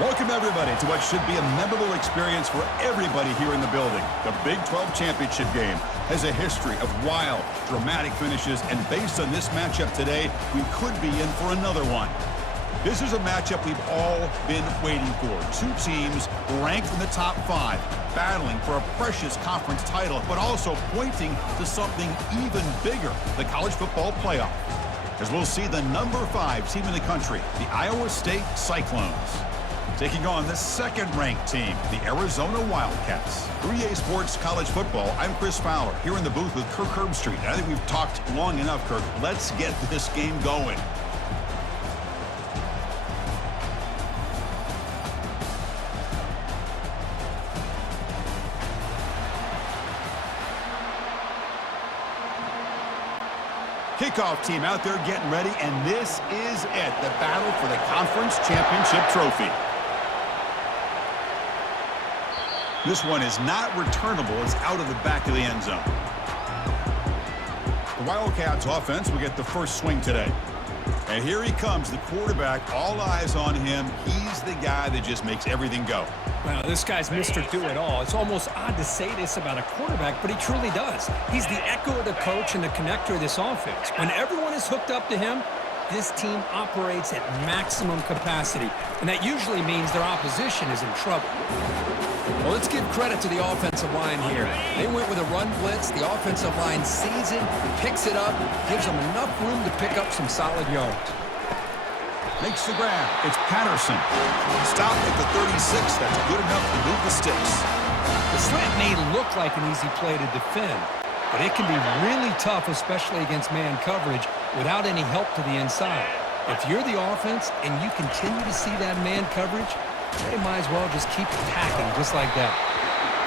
Welcome, everybody, to what should be a memorable experience for everybody here in the building. The Big 12 championship game has a history of wild, dramatic finishes, and based on this matchup today, we could be in for another one. This is a matchup we've all been waiting for. Two teams ranked in the top 5, battling for a precious conference title, but also pointing to something even bigger, the college football playoff. As we'll see the number 5 team in the country, the Iowa State Cyclones, taking on the second-ranked team, the Arizona Wildcats. 3A Sports College Football, I'm Chris Fowler, here in the booth with Kirk Herbstreit. I think we've talked long enough, Kirk. Let's get this game going. Kickoff team out there getting ready, and this is it, the battle for the conference championship trophy. This one is not returnable. It's out of the back of the end zone. The Wildcats offense will get the first swing today. And here he comes, the quarterback, all eyes on him. He's the guy that just makes everything go. Well, this guy's Mr. Do-It-All. It's almost odd to say this about a quarterback, but he truly does. He's the echo of the coach and the connector of this offense. When everyone is hooked up to him, this team operates at maximum capacity, and that usually means their opposition is in trouble. Well, let's give credit to the offensive line here. They went with a run blitz. The offensive line sees it, picks it up, gives them enough room to pick up some solid yards. Makes the grab. It's Patterson. Stopped at the 36. That's good enough to move the sticks. The slant may look like an easy play to defend, but it can be really tough, especially against man coverage, without any help to the inside. If you're the offense and you continue to see that man coverage, they might as well just keep attacking just like that.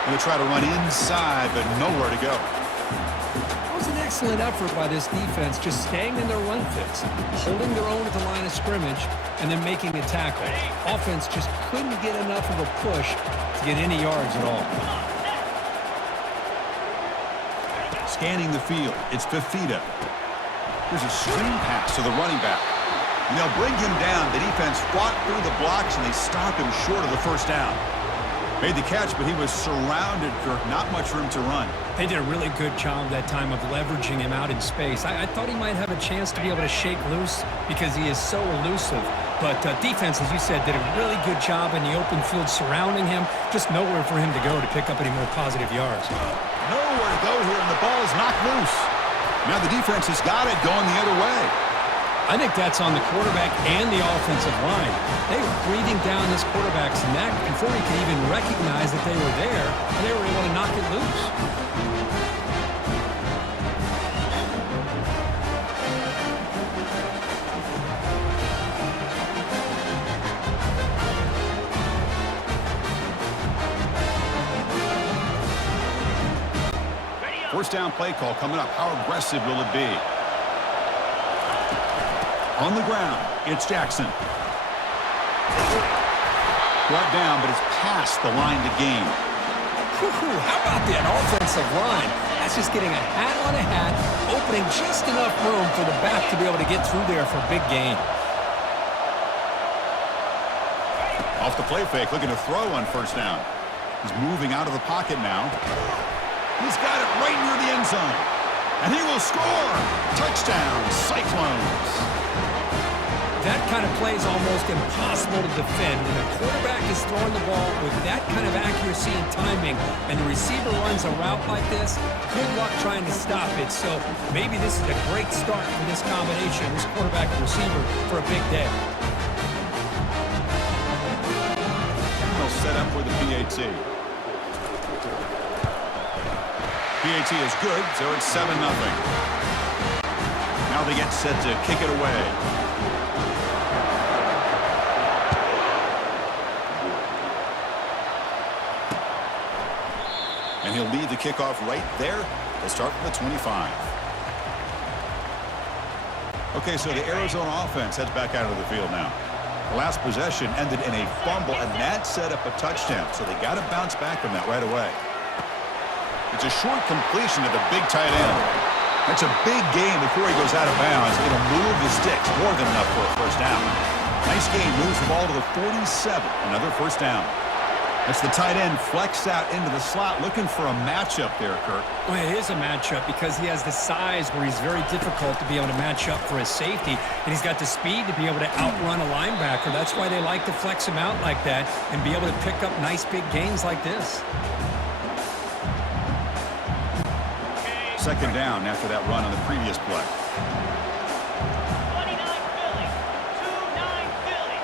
Going to try to run inside, but nowhere to go. That was an excellent effort by this defense, just staying in their run fits, holding their own at the line of scrimmage, and then making a tackle. Offense just couldn't get enough of a push to get any yards at all. Scanning the field, it's Fafita. There's a screen pass to the running back. And they'll bring him down. The defense fought through the blocks, and they stop him short of the first down. Made the catch, but he was surrounded, Kirk. Not much room to run. They did a really good job that time of leveraging him out in space. I thought he might have a chance to be able to shake loose because he is so elusive. But defense, as you said, did a really good job in the open field surrounding him. Just nowhere for him to go to pick up any more positive yards. Nowhere to go here, and the ball is knocked loose. Now the defense has got it going the other way. I think that's on the quarterback and the offensive line. They were breathing down this quarterback's neck before he could even recognize that they were there, and they were able to knock it loose. First down play call coming up. How aggressive will it be? On the ground, it's Jackson. Brought down, but it's past the line to gain. How about that offensive line? That's just getting a hat on a hat, opening just enough room for the back to be able to get through there for a big gain. Off the play fake, looking to throw on first down. He's moving out of the pocket now. He's got it right near the end zone. And he will score. Touchdown, Cyclones. That kind of play is almost impossible to defend. When a quarterback is throwing the ball with that kind of accuracy and timing, and the receiver runs a route like this, good luck trying to stop it. So maybe this is a great start for this combination, this quarterback and receiver, for a big day. They'll set up with the PAT. PAT is good, so it's 7-0. Now they get set to kick it away. And he'll lead the kickoff right there to start from the 25. Okay, so the Arizona offense heads back out of the field now. The last possession ended in a fumble, and that set up a touchdown, so they got to bounce back from that right away. It's a short completion to the big tight end. That's a big gain before he goes out of bounds. It'll move the sticks, more than enough for a first down. Nice gain, moves the ball to the 47. Another first down. That's the tight end flexed out into the slot, looking for a matchup there, Kirk. Well, it is a matchup because he has the size where he's very difficult to be able to match up for his safety, and he's got the speed to be able to outrun a linebacker. That's why they like to flex him out like that and be able to pick up nice big gains like this. Second down after that run on the previous play. 29 Philly. 2-9 Philly.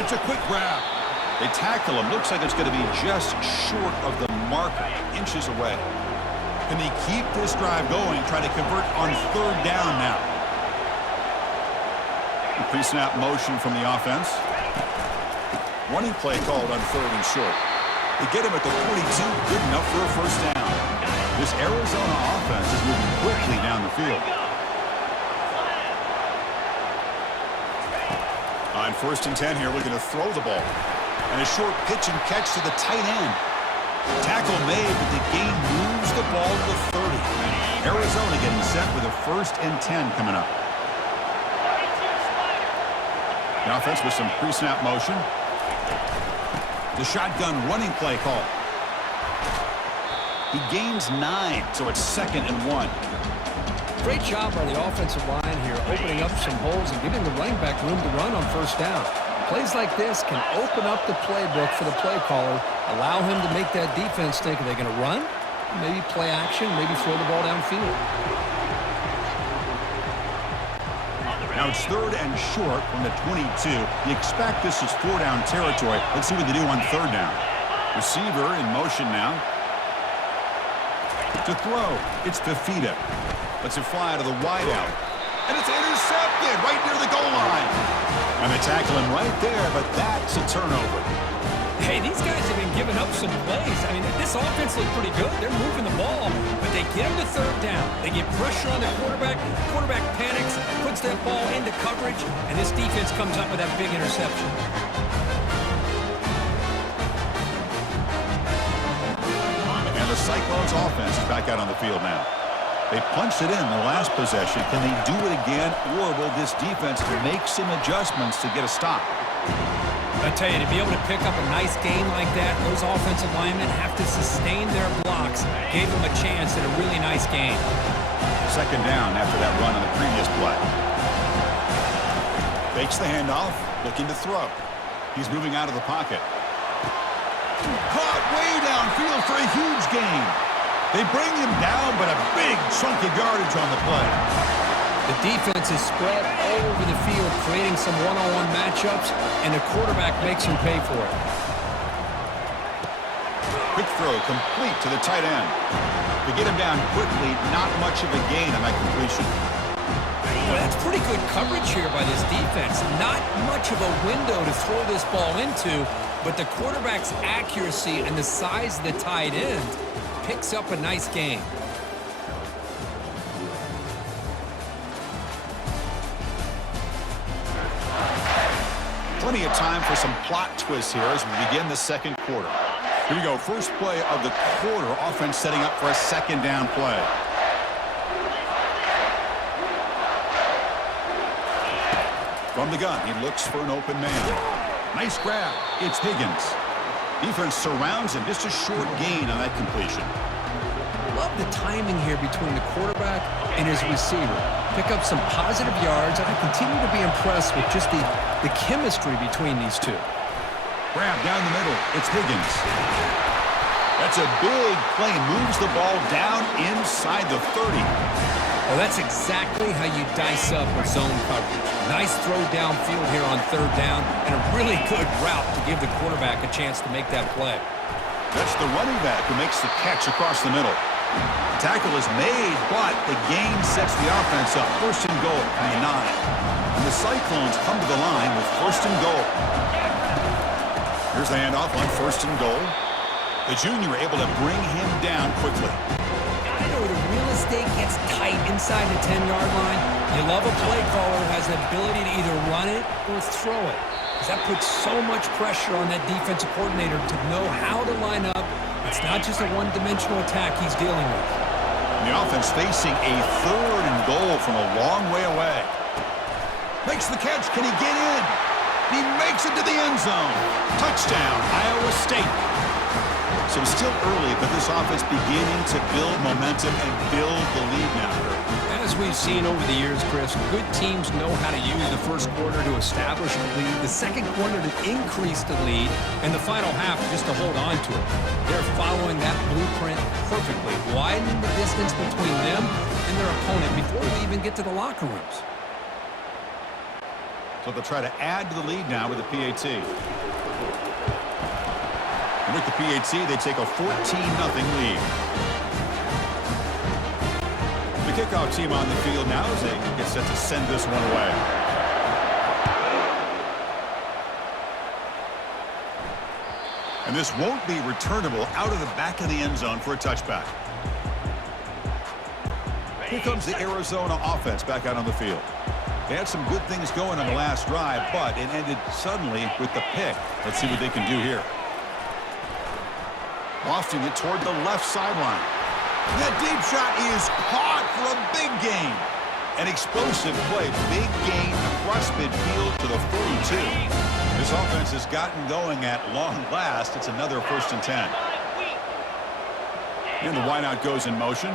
It's a quick grab. They tackle him. Looks like it's going to be just short of the marker, inches away. Can they keep this drive going, try to convert on third down now? Pre-snap motion from the offense. Running play called on third and short. They get him at the 42, good enough for a first down. This Arizona offense is moving quickly down the field. On 1st and 10 here, looking to throw the ball. And a short pitch and catch to the tight end. Tackle made, but the gain moves the ball to the 30. Arizona getting set with a 1st and 10 coming up. The offense with some pre-snap motion. The shotgun running play call. He gains 9, so it's 2nd and 1. Great job by the offensive line here, opening up some holes and giving the running back room to run on first down. Plays like this can open up the playbook for the play caller, allow him to make that defense think, are they going to run? Maybe play action, maybe throw the ball downfield. Now it's 3rd and short from the 22. You expect this is 4-down territory. Let's see what they do on 3rd down. Receiver in motion now. To throw, it's Fafita. Lets it fly to the wideout. And it's intercepted right near the goal line. And they tackle him right there, but that's a turnover. Hey, these guys have been giving up some plays. I mean, this offense looked pretty good. They're moving the ball, but they get him to 3rd down. They get pressure on the quarterback. Quarterback panics, puts that ball into coverage, and this defense comes up with that big interception. And the Cyclones offense is back out on the field now. They punched it in the last possession. Can they do it again, or will this defense make some adjustments to get a stop? I tell you, to be able to pick up a nice gain like that, those offensive linemen have to sustain their blocks. Gave them a chance at a really nice gain. 2nd down after that run on the previous play. Fakes the handoff, looking to throw. He's moving out of the pocket. Caught way downfield for a huge gain. They bring him down, but a big chunk of yardage on the play. The defense is spread all over the field, creating some one-on-one matchups, and the quarterback makes him pay for it. Quick throw complete to the tight end. To get him down quickly, not much of a gain on that completion. Well, that's pretty good coverage here by this defense. Not much of a window to throw this ball into, but the quarterback's accuracy and the size of the tight end picks up a nice gain. Plenty of time for some plot twists here as we begin the 2nd quarter. Here we go, first play of the quarter. Offense setting up for a 2nd down play. From the gun, he looks for an open man. Nice grab. It's Higgins. Defense surrounds him. Just a short gain on that completion. Love the timing here between the quarterback and his receiver. Pick up some positive yards, and I continue to be impressed with just the chemistry between these two. Grab down the middle. It's Higgins. That's a big play. Moves the ball down inside the 30. Well, that's exactly how you dice up a zone coverage. Nice throw downfield here on 3rd down, and a really good route to give the quarterback a chance to make that play. That's the running back who makes the catch across the middle. The tackle is made, but the gain sets the offense up. 1st and goal from the 9. And the Cyclones come to the line with 1st and goal. Here's the handoff on 1st and goal. The junior able to bring him down quickly. You know, the real estate gets tight inside the 10-yard line. You love a play caller who has the ability to either run it or throw it, because that puts so much pressure on that defensive coordinator to know how to line up. It's not just a one-dimensional attack he's dealing with. And the offense facing a 3rd and goal from a long way away. Makes the catch. Can he get in? He makes it to the end zone. Touchdown, Iowa State. So it's still early, but this offense beginning to build momentum and build the lead now. As we've seen over the years, Chris, good teams know how to use the first quarter to establish a lead, the second quarter to increase the lead, and the final half just to hold on to it. They're following that blueprint perfectly, widening the distance between them and their opponent before we even get to the locker rooms. So they'll try to add to the lead now with the PAT. And with the PAT, they take a 14-0 lead. The kickoff team on the field now as they get set to send this one away. And this won't be returnable out of the back of the end zone for a touchback. Here comes the Arizona offense back out on the field. They had some good things going on the last drive, but it ended suddenly with the pick. Let's see what they can do here. Lofting it toward the left sideline. That deep shot is caught for a big gain. An explosive play. Big gain across midfield to the 42. This offense has gotten going at long last. It's another 1st and 10. And the wideout goes in motion.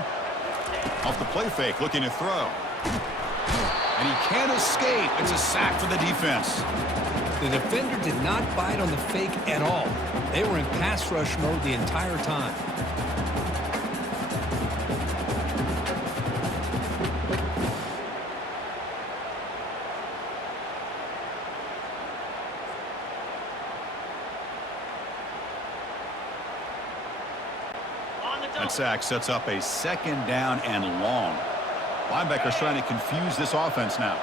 Off the play fake, looking to throw. And he can't escape. It's a sack for the defense. The defender did not bite on the fake at all. They were in pass rush mode the entire time. That sack sets up a 2nd down and long. Linebackers trying to confuse this offense now.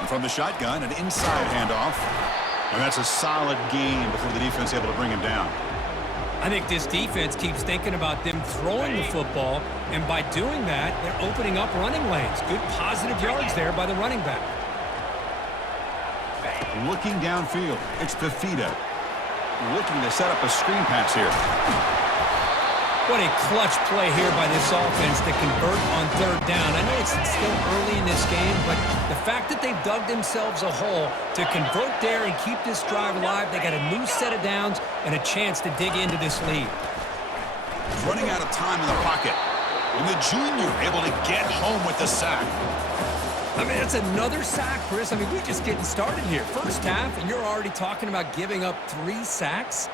And from the shotgun, an inside handoff. And that's a solid gain before the defense is able to bring him down. I think this defense keeps thinking about them throwing the football, and by doing that, they're opening up running lanes. Good positive yards there by the running back. Looking downfield, it's Fafita. Looking to set up a screen pass here. What a clutch play here by this offense to convert on 3rd down. I know it's still early in this game, but the fact that they've dug themselves a hole to convert there and keep this drive alive, they got a new set of downs and a chance to dig into this lead. Running out of time in the pocket. And the junior able to get home with the sack. I mean, it's another sack, Chris. I mean, we're just getting started here. First half, and you're already talking about giving up 3 sacks.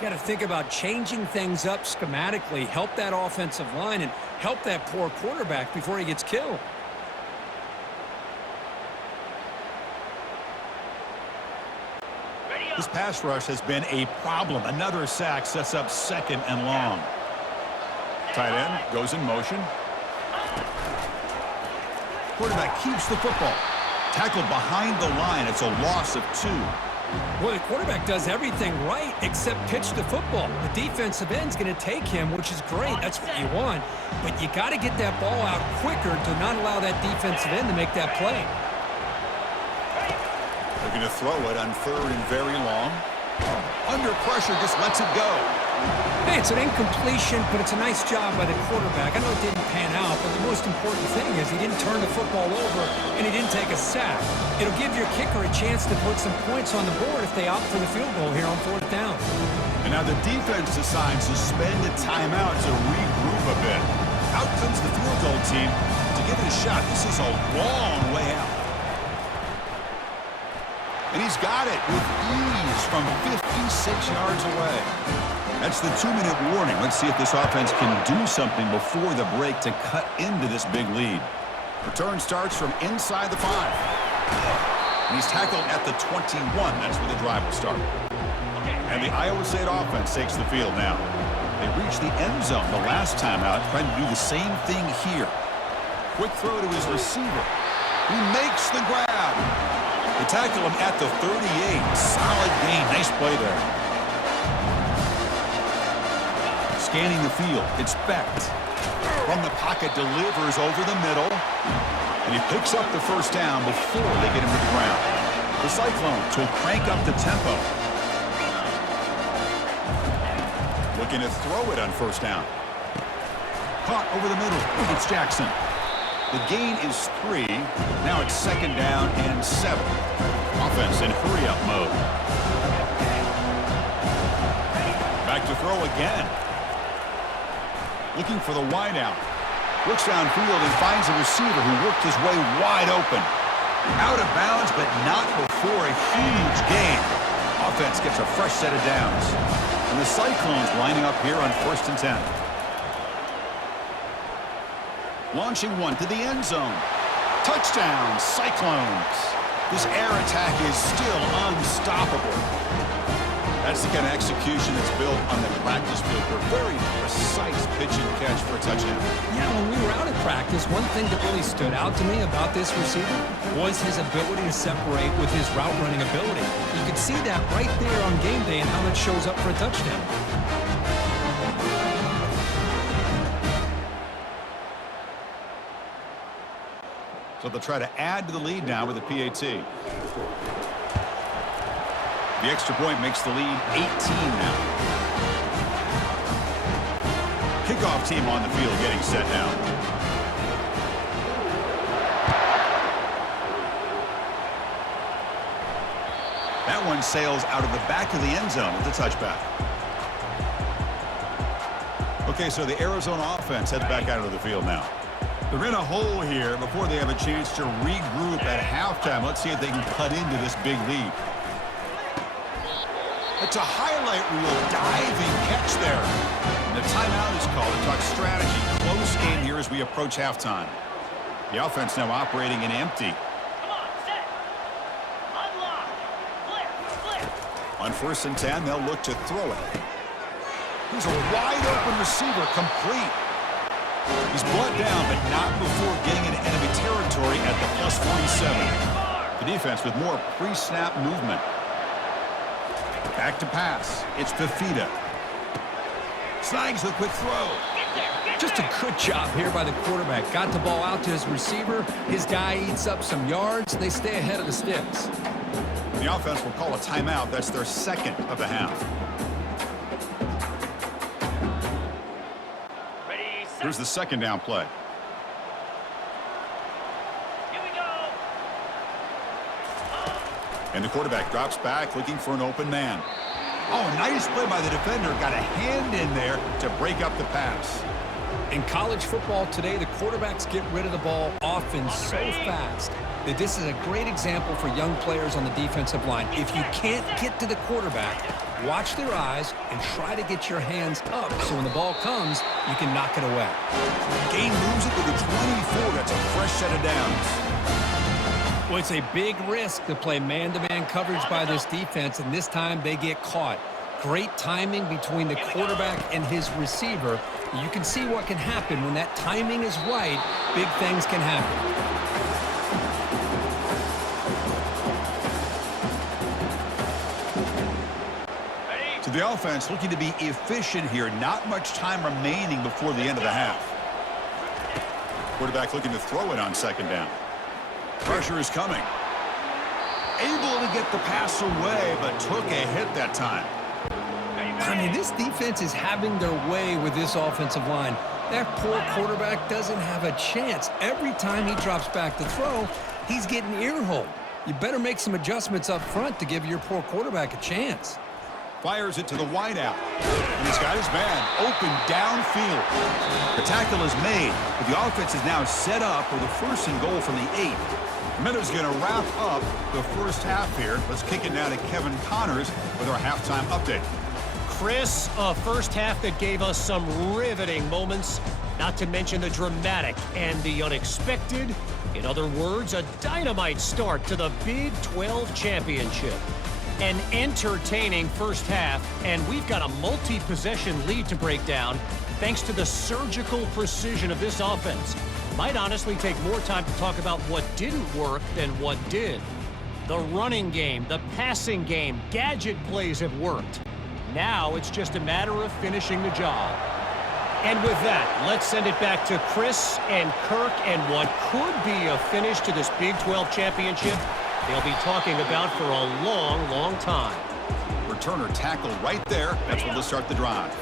Got to think about changing things up schematically, help that offensive line, and help that poor quarterback before he gets killed. This pass rush has been a problem. Another sack sets up 2nd and long. Tight end goes in motion. Quarterback keeps the football. Tackled behind the line. It's a loss of 2. Well, the quarterback does everything right except pitch the football. The defensive end's going to take him, which is great. That's what you want. But you got to get that ball out quicker to not allow that defensive end to make that play. Looking to throw it on 3rd and very long. Under pressure, just lets it go. Hey, it's an incompletion, but it's a nice job by the quarterback. I know it didn't pan out, but the most important thing is he didn't turn the football over and he didn't take a sack. It'll give your kicker a chance to put some points on the board if they opt for the field goal here on 4th down. And now the defense decides to spend a timeout to regroup a bit. Out comes the field goal team to give it a shot. This is a long way out. And he's got it with ease from 56 yards away. That's the 2-minute warning. Let's see if this offense can do something before the break to cut into this big lead. Return starts from inside the 5. And he's tackled at the 21. That's where the drive will start. And the Iowa State offense takes the field now. They reached the end zone the last time out, trying to do the same thing here. Quick throw to his receiver. He makes the grab. They tackle him at the 38. Solid gain. Nice play there. Scanning the field. It's Becht. From the pocket, delivers over the middle. And he picks up the 1st down before they get him to the ground. The Cyclones will crank up the tempo. Looking to throw it on 1st down. Caught over the middle. It's Jackson. The gain is 3. Now it's 2nd down and 7. Offense in hurry-up mode. Back to throw again. Looking for the wideout. Looks downfield and finds a receiver who worked his way wide open. Out of bounds, but not before a huge gain. Offense gets a fresh set of downs. And the Cyclones lining up here on 1st and 10. Launching one to the end zone. Touchdown, Cyclones. This air attack is still unstoppable. That's the kind of execution that's built on the practice field for very precise pitch and catch for a touchdown. Yeah, when we were out at practice, one thing that really stood out to me about this receiver was his ability to separate with his route running ability. You could see that right there on game day and how it shows up for a touchdown. So they'll try to add to the lead now with a PAT. The extra point makes the lead 18 now. Kickoff team on the field getting set now. That one sails out of the back of the end zone with the touchback. Okay, so the Arizona offense heads back out of the field now. They're in a hole here before they have a chance to regroup at halftime. Let's see if they can cut into this big lead. It's a highlight reel diving catch there. And the timeout is called to talk strategy. Close game here as we approach halftime. The offense now operating in empty. Come on, set. Unlock. Flip. On 1st and 10, they'll look to throw it. He's a wide open receiver, complete. He's brought down, but not before getting into enemy territory at the +47. The defense with more pre-snap movement. Back to pass. It's Fafita. Snags the quick throw. Just a good job here by the quarterback. Got the ball out to his receiver. His guy eats up some yards. They stay ahead of the sticks. The offense will call a timeout. That's their 2nd of the half. Ready, set. Here's the 2nd down play. Here we go. And the quarterback drops back looking for an open man. Oh, nice play by the defender. Got a hand in there to break up the pass. In college football today, the quarterbacks get rid of the ball often so fast that this is a great example for young players on the defensive line. If you can't get to the quarterback, watch their eyes and try to get your hands up so when the ball comes, you can knock it away. Gain moves it to the 24. That's a fresh set of downs. Well, it's a big risk to play man-to-man coverage by this defense, and this time they get caught. Great timing between the quarterback and his receiver. You can see what can happen when that timing is right. Big things can happen. So the offense looking to be efficient here. Not much time remaining before the end of the half. Quarterback looking to throw it on 2nd down. Pressure is coming. Able to get the pass away, but took a hit that time. I mean, this defense is having their way with this offensive line. That poor quarterback doesn't have a chance. Every time he drops back to throw, he's getting ear-holed. You better make some adjustments up front to give your poor quarterback a chance. Fires it to the wideout. And he's got his man open downfield. The tackle is made, but the offense is now set up with a 1st and goal from the 8. Meadows going to wrap up the first half here. Let's kick it now to Kevin Connors with our halftime update. Chris, a first half that gave us some riveting moments, not to mention the dramatic and the unexpected. In other words, a dynamite start to the Big 12 championship. An entertaining first half, and we've got a multi-possession lead to break down thanks to the surgical precision of this offense. Might honestly take more time to talk about what didn't work than what did. The running game, the passing game, gadget plays have worked. Now it's just a matter of finishing the job. And with that, let's send it back to Chris and Kirk and what could be a finish to this Big 12 championship they'll be talking about for a long, long time. Returner tackle right there. That's where they'll start the drive.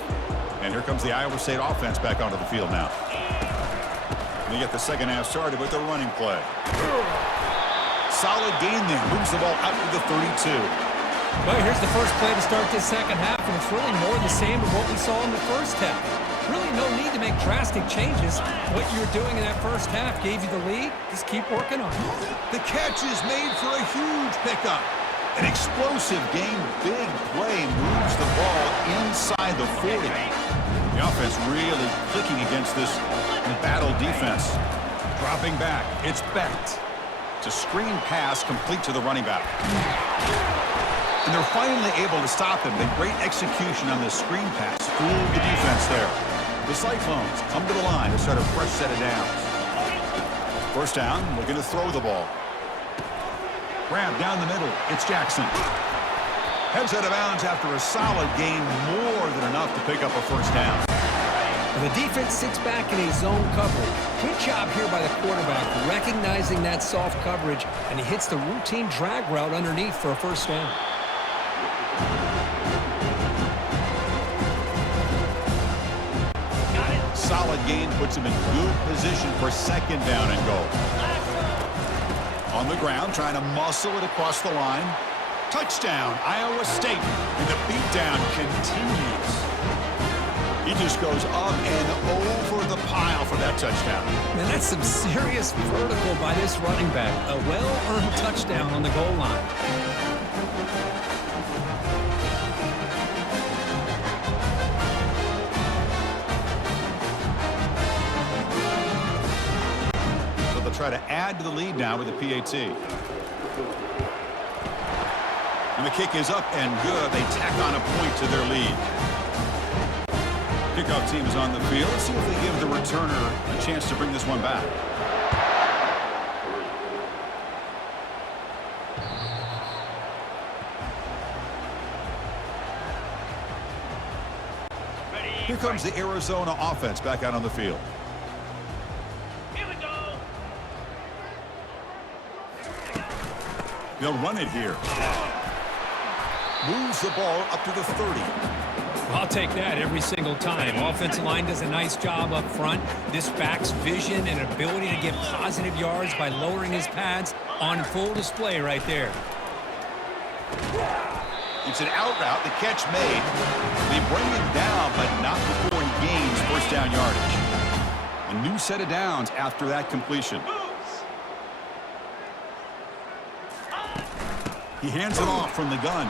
And here comes the Iowa State offense back onto the field now. And you get the second half started with the running play. Solid gain there. Moves the ball out to the 32. Well, here's the first play to start this second half, and it's really more the same of what we saw in the first half. Really no need to make drastic changes. What you were doing in that first half gave you the lead. Just keep working on it. The catch is made for a huge pickup. An explosive game, big play, moves the ball inside the 40. The offense really clicking against this battle defense. Dropping back, it's Becht. It's a screen pass complete to the running back. And they're finally able to stop him. The great execution on the screen pass fooled the defense there. The Cyclones come to the line to start a fresh set of downs. First down, looking to throw the ball. Grab down the middle. It's Jackson. Heads out of bounds after a solid gain, more than enough to pick up a first down. The defense sits back in a zone coverage. Good job here by the quarterback, recognizing that soft coverage, and he hits the routine drag route underneath for a first down. Solid gain puts him in good position for second down and goal. On the ground, trying to muscle it across the line. Touchdown, Iowa State. And the beatdown continues. He just goes up and over the pile for that touchdown. Man, that's some serious vertical by this running back. A well-earned touchdown on the goal line. So they'll try to add to the lead now with the PAT. And the kick is up and good. They tack on a point to their lead. Kickoff team is on the field. Let's see if they give the returner a chance to bring this one back. Here comes the Arizona offense back out on the field. Here we go. They'll run it here. Moves the ball up to the 30. I'll take that every single time. Offensive line does a nice job up front. This back's vision and ability to get positive yards by lowering his pads on full display right there. It's an out route. The catch made. They bring him down, but not before he gains first down yardage. A new set of downs after that completion. He hands it off from the gun.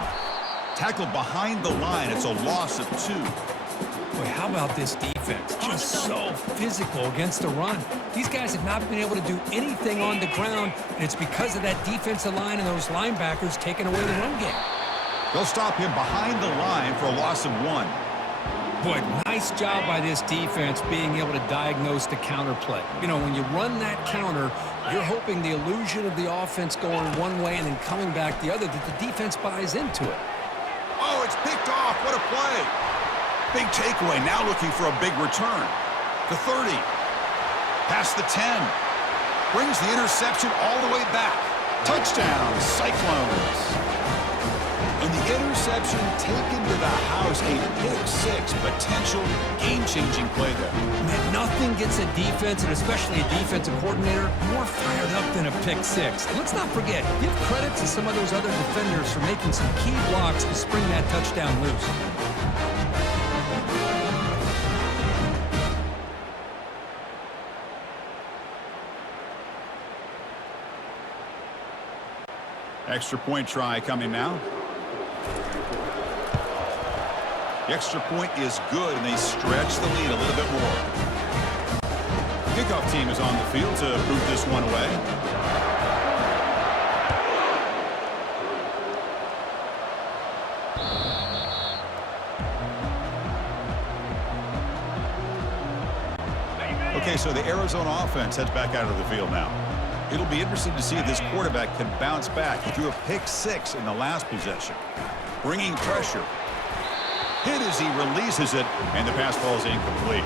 Tackled behind the line. It's a loss of 2. Boy, how about this defense? Just so physical against the run. These guys have not been able to do anything on the ground, and it's because of that defensive line and those linebackers taking away the run game. They'll stop him behind the line for a loss of 1. Boy, nice job by this defense being able to diagnose the counter play. You know, when you run that counter, you're hoping the illusion of the offense going one way and then coming back the other, that the defense buys into it. Oh, it's picked off. What a play. Big takeaway. Now looking for a big return. The 30. Past the 10. Brings the interception all the way back. Touchdown, Cyclones. And the interception taken to the house. A pick-6 potential game-changing play there. Man, nothing gets a defense, and especially a defensive coordinator, more fired up than a pick-6. And let's not forget, give credit to some of those other defenders for making some key blocks to spring that touchdown loose. Extra point try coming now. The extra point is good, and they stretch the lead a little bit more. The kickoff team is on the field to boot this one away. Okay, so the Arizona offense heads back out of the field now. It'll be interesting to see if this quarterback can bounce back. He threw a pick-6 in the last possession. Bringing pressure. Hit as he releases it, and the pass ball is incomplete.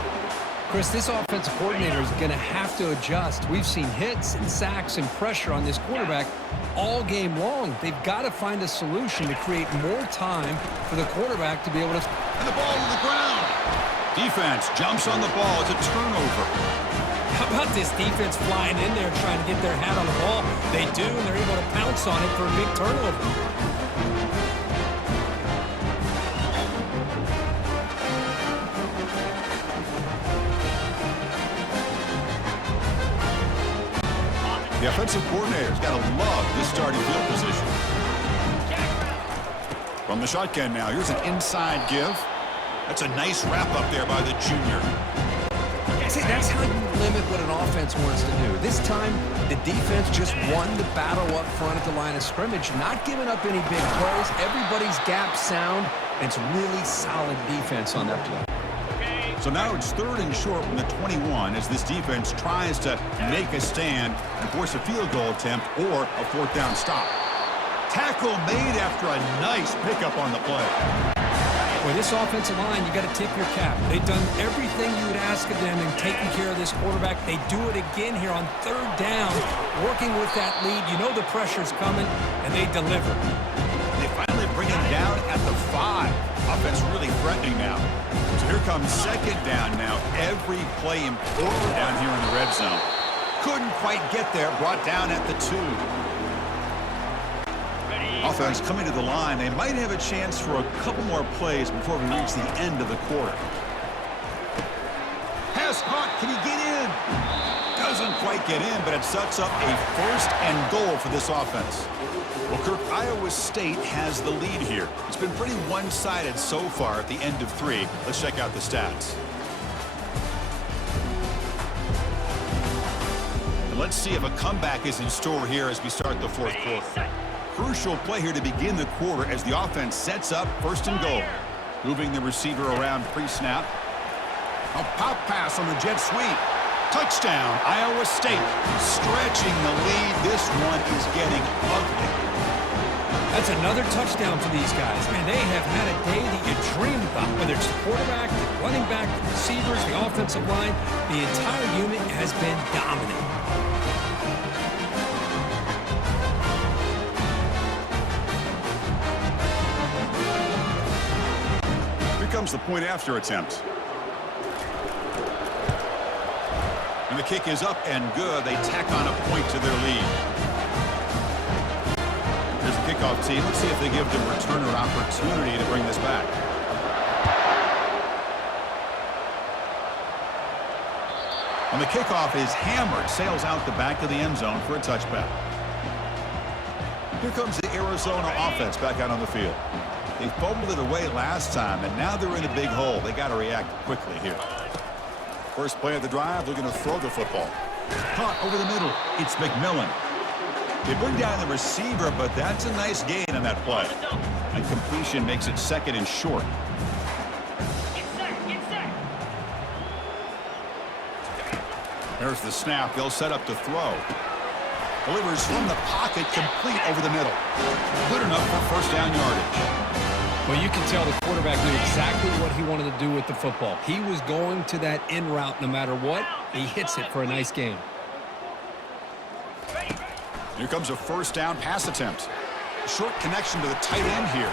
Chris, this offensive coordinator is going to have to adjust. We've seen hits and sacks and pressure on this quarterback all game long. They've got to find a solution to create more time for the quarterback to be able to... And the ball to the ground. Defense jumps on the ball. It's a turnover. How about this defense flying in there trying to get their hat on the ball? They do, and they're able to pounce on it for a big turnover. The offensive coordinator's got to love this starting field position. From the shotgun now, here's an inside give. That's a nice wrap up there by the junior. See, that's how you limit what an offense wants to do. This time, the defense just won the battle up front at the line of scrimmage, not giving up any big plays. Everybody's gap sound. It's really solid defense on that play. So now it's 3rd and short from the 21 as this defense tries to make a stand and force a field goal attempt or a 4th down stop. Tackle made after a nice pickup on the play. Boy, this offensive line, you got to tip your cap. They've done everything you would ask of them in taking care of this quarterback. They do it again here on 3rd down, working with that lead. You know the pressure's coming, and they deliver. They finally bring him down at the 5. Offense really threatening now. So here comes 2nd down now. Every play important down here in the red zone. Couldn't quite get there. Brought down at the 2. Offense coming to the line. They might have a chance for a couple more plays before we reach the end of the quarter. Pass caught. Can he get in? Doesn't quite get in, but it sets up a 1st and goal for this offense. Well, Kirk, Iowa State has the lead here. It's been pretty one-sided so far at the end of 3. Let's check out the stats. And let's see if a comeback is in store here as we start the 4th quarter. Crucial play here to begin the quarter as the offense sets up 1st and goal. Moving the receiver around pre-snap. A pop pass on the jet sweep. Touchdown, Iowa State. Stretching the lead. This one is getting ugly. That's another touchdown for these guys. Man, they have had a day that you dream about, whether it's the quarterback, the running back, the receivers, the offensive line. The entire unit has been dominant. Comes the point after attempt. And the kick is up and good. They tack on a point to their lead. Here's the kickoff team. Let's see if they give the returner opportunity to bring this back. And the kickoff is hammered. Sails out the back of the end zone for a touchback. Here comes the Arizona offense back out on the field. They fumbled it away last time, and now they're in a big hole. They got to react quickly here. First play of the drive, they're going to throw the football. Caught over the middle. It's McMillan. They bring down the receiver, but that's a nice gain on that play. And completion makes it 2nd and short. There's the snap. They'll set up the throw. Delivers from the pocket, complete over the middle. Good enough for 1st down yardage. Well, you can tell the quarterback knew exactly what he wanted to do with the football. He was going to that in route no matter what. He hits it for a nice gain. Here comes a 1st down pass attempt. Short connection to the tight end here.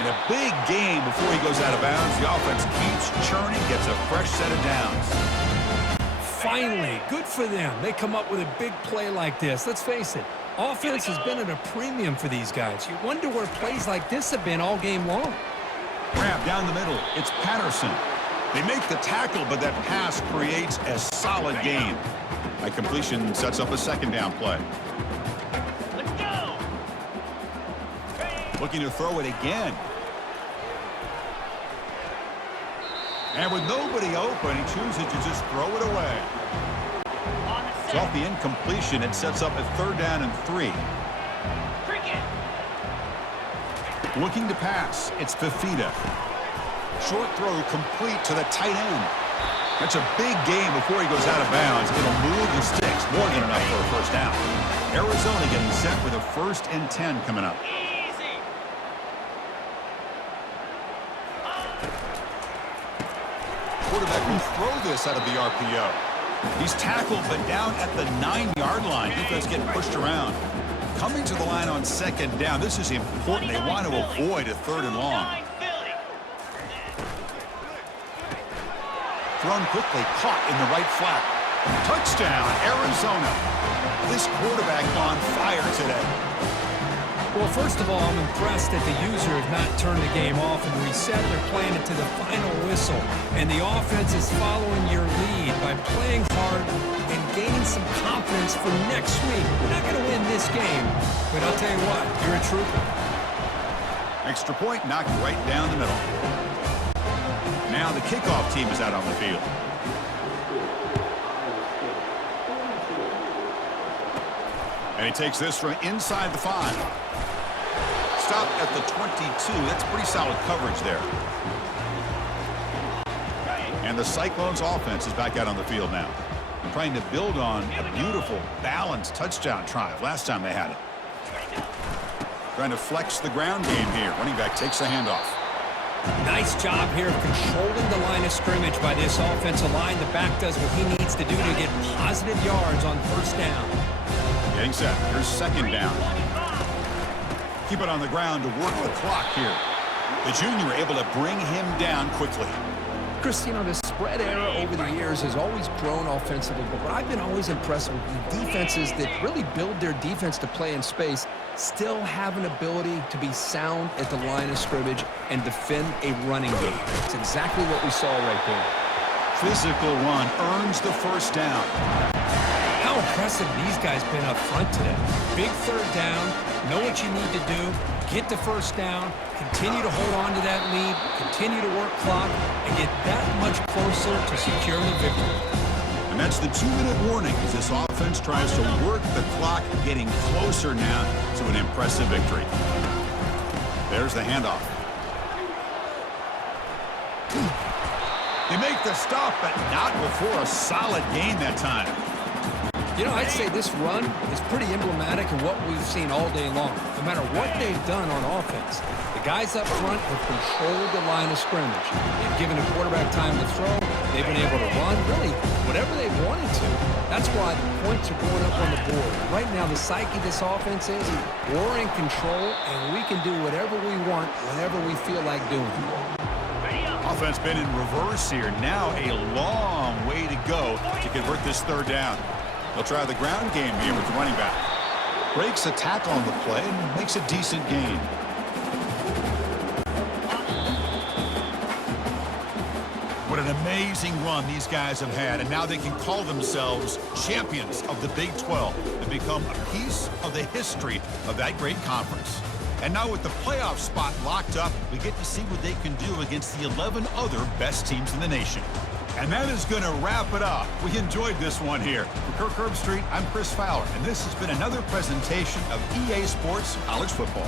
And a big gain before he goes out of bounds. The offense keeps churning, gets a fresh set of downs. Finally, good for them. They come up with a big play like this. Let's face it, offense has been at a premium for these guys. You wonder where plays like this have been all game long. Grab down the middle. It's Patterson. They make the tackle, but that pass creates a solid gain. That completion sets up a 2nd down play. Let's go. Looking to throw it again. And with nobody open, he chooses to just throw it away. So off the incompletion, it sets up a 3rd down and 3. Looking to pass, it's Fafita. Short throw complete to the tight end. That's a big gain before he goes out of bounds. It'll move the sticks, more than enough for a 1st down. Arizona getting set with a 1st and 10 coming up. Quarterback will throw this out of the RPO. He's tackled, but down at the 9-yard line. Defense getting pushed around. Coming to the line on 2nd down. This is important. They want to avoid a 3rd and long. thrown quickly, caught in the right flat. Touchdown, Arizona. This quarterback on fire today. Well, first of all, I'm impressed that the user has not turned the game off and reset. They're playing it to the final whistle. And the offense is following your lead by playing hard and gaining some confidence for next week. We're not going to win this game, but I'll tell you what, you're a trooper. Extra point knocked right down the middle. Now the kickoff team is out on the field. And he takes this from inside the 5. Stop at the 22. That's pretty solid coverage there. And the Cyclones offense is back out on the field now, trying to build on a beautiful, balanced touchdown drive last time they had it. Trying to flex the ground game here. Running back takes the handoff. Nice job here of controlling the line of scrimmage by this offensive line. The back does what he needs to do to get positive yards on first down. Getting set. Here's second down. Keep it on the ground to work the clock here. The junior able to bring him down quickly. Chris, you know, the spread era over the years has always grown offensively, but what I've been always impressed with the defenses that really build their defense to play in space still have an ability to be sound at the line of scrimmage and defend a running game. It's exactly what we saw right there. Physical run earns the first down. How impressive these guys been up front today. Big third down, know what you need to do, get the first down, continue to hold on to that lead, continue to work clock, and get that much closer to securing the victory. And that's the 2-minute warning as this offense tries to work the clock, getting closer now to an impressive victory. There's the handoff. They make the stop, but not before a solid gain that time. You know, I'd say this run is pretty emblematic of what we've seen all day long. No matter what they've done on offense, the guys up front have controlled the line of scrimmage. They've given the quarterback time to throw. They've been able to run, really, whatever they wanted to. That's why the points are going up on the board. Right now, the psyche of this offense is we're in control, and we can do whatever we want whenever we feel like doing it. Offense been in reverse here. Now a long way to go to convert this third down. They'll try the ground game here with the running back. Breaks a tackle on the play and makes a decent gain. What an amazing run these guys have had, and now they can call themselves champions of the Big 12 and become a piece of the history of that great conference. And now with the playoff spot locked up, we get to see what they can do against the 11 other best teams in the nation. And that is going to wrap it up. We enjoyed this one here. For Kirk Herbstreit, I'm Chris Fowler, and this has been another presentation of EA Sports College Football.